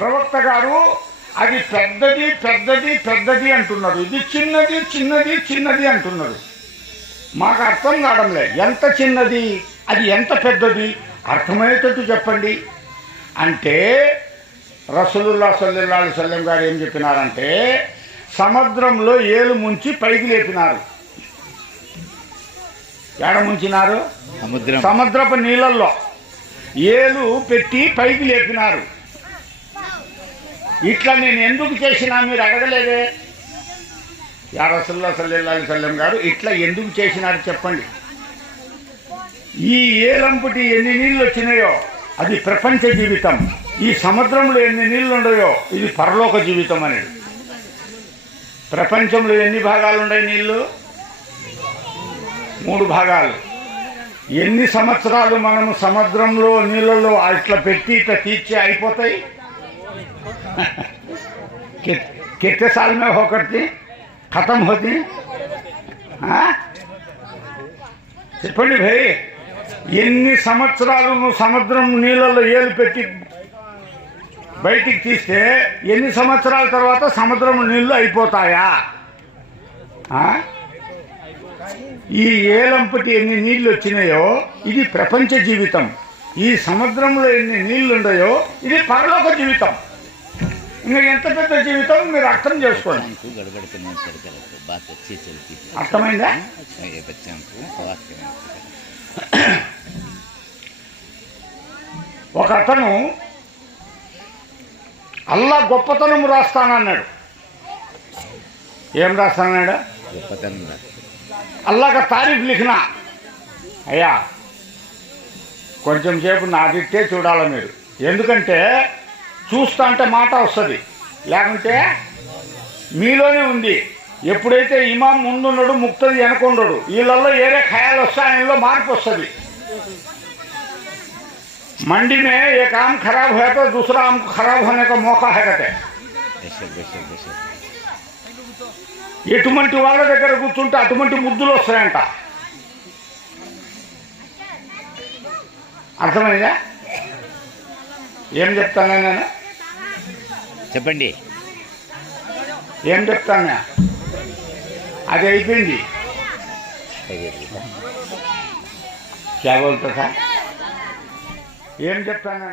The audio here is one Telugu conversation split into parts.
ప్రవక్త గారు అది పెద్దది పెద్దది పెద్దది అంటున్నారు, ఇది చిన్నది చిన్నది చిన్నది అంటున్నారు. మాకు అర్థం కావడం లేదు. ఎంత చిన్నది, అది ఎంత పెద్దది అర్థమయ్యేటట్టు చెప్పండి అంటే రసూలుల్లాహ్ సల్లల్లాహు అలైహి వసల్లం గారు ఏం చెప్పినారంటే, సముద్రంలో ఏలు ముంచి పైకి లేపినారు. ఎడ ముంచినారు? సముద్రపు నీళ్ళల్లో ఏలు పెట్టి పైకి లేపినారు. ఇట్లా నేను ఎందుకు చేసినా మీరు అడగలేదే. యా రసూలుల్లాహ్ సల్లల్లాహు అలైహి వసల్లం గారు ఇట్లా ఎందుకు చేసినారు చెప్పండి. ఈ ఏలంపుటి ఎన్ని నీళ్ళు వచ్చినాయో అది ప్రపంచ జీవితం, ఈ సముద్రంలో ఎన్ని నీళ్లు ఉన్నాయో ఇది పరలోక జీవితం అనేది. ప్రపంచంలో ఎన్ని భాగాలు ఉన్నాయి? నీళ్లు 3 భాగాలు. ఎన్ని సంవత్సరాలు మనము సముద్రంలో నీళ్ళలో ఇట్లా పెట్టి ఇట్లా తీర్చి అయిపోతాయి? कितने साल में हो करती खत्म होती? చెప్పండి భయ్, ఎన్ని సంవత్సరాలు నువ్వు సముద్రం నీళ్ళలో ఏలు పెట్టి బయటికి తీస్తే ఎన్ని సంవత్సరాల తర్వాత సముద్రం నీళ్లు అయిపోతాయా? ఈ ఏలంపటి ఎన్ని నీళ్లు వచ్చినాయో ఇది ప్రపంచ జీవితం, ఈ సముద్రంలో ఎన్ని నీళ్లు ఉన్నాయో ఇది పరలోక జీవితం. ఇంకా ఎంత పెద్ద జీవితం మీరు అర్థం చేసుకోండి. అర్థమైందా? ఒక అతను అల్లా గొప్పతనం రాస్తానన్నాడు. ఏం రాస్తానన్నాడు? అల్లా కా తారీఫ్ లిఖనా. అయ్యా కొంచెం సేపు నాదిట్టే చూడాలి మీరు, ఎందుకంటే చూస్తా అంటే మాట వస్తుంది, లేకుంటే మీలోనే ఉంది. ఎప్పుడైతే ఇమాం ముందున్నాడు ముక్తది వెనకొండడు, వీళ్ళల్లో ఏరే ఖయాలు వస్తే ఆయనలో మార్పు వస్తుంది. मंडी में एक आम खराब है तो दूसरा आम खराब होने का मौका है कहते. ఎటువంటి వాళ్ళ దగ్గర కూర్చుంటే అటువంటి ముద్దులు వస్తాయంట. అర్థమైందా? ఏం చెప్తాను నేను? చెప్పండి. ఏం చెప్తాను? అది అయిపోయింది. క్యా బోల్తా సార్? ఏం చెప్తాను?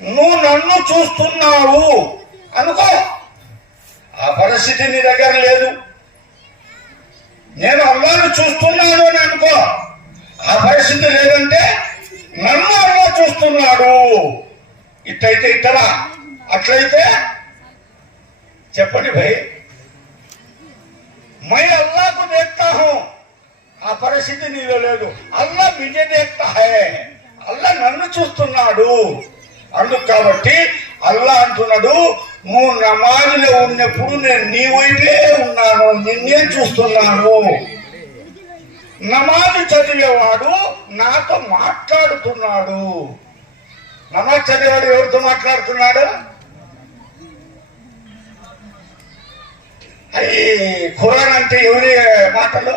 నువ్వు నన్ను చూస్తున్నావు అనుకో, ఆ పరిస్థితి నీ దగ్గర లేదు. నేను అల్లాను చూస్తున్నాను అని అనుకో, ఆ పరిస్థితి లేదంటే నన్ను అల్లా చూస్తున్నాడు. ఇట్లయితే ఇట్టరా, అట్లయితే చెప్పండి భయ్. मैं अल्लाह को देखता हूं, ఆ పరిస్థితి నీలో లేదు. అల్లా ముझे देखता है, అల్లా నన్ను చూస్తున్నాడు. అందుకు కాబట్టి అల్లా అంటున్నాడు, నువ్వు నమాజులో ఉన్నప్పుడు నేను నీ వైపే ఉన్నాను, నిన్నే చూస్తున్నాను. నమాజు చదివేవాడు నాతో మాట్లాడుతున్నాడు. నమాజ్ చదివేవాడు ఎవరితో మాట్లాడుతున్నాడు? ఖురాన్ అంటే ఎవరి మాటలు?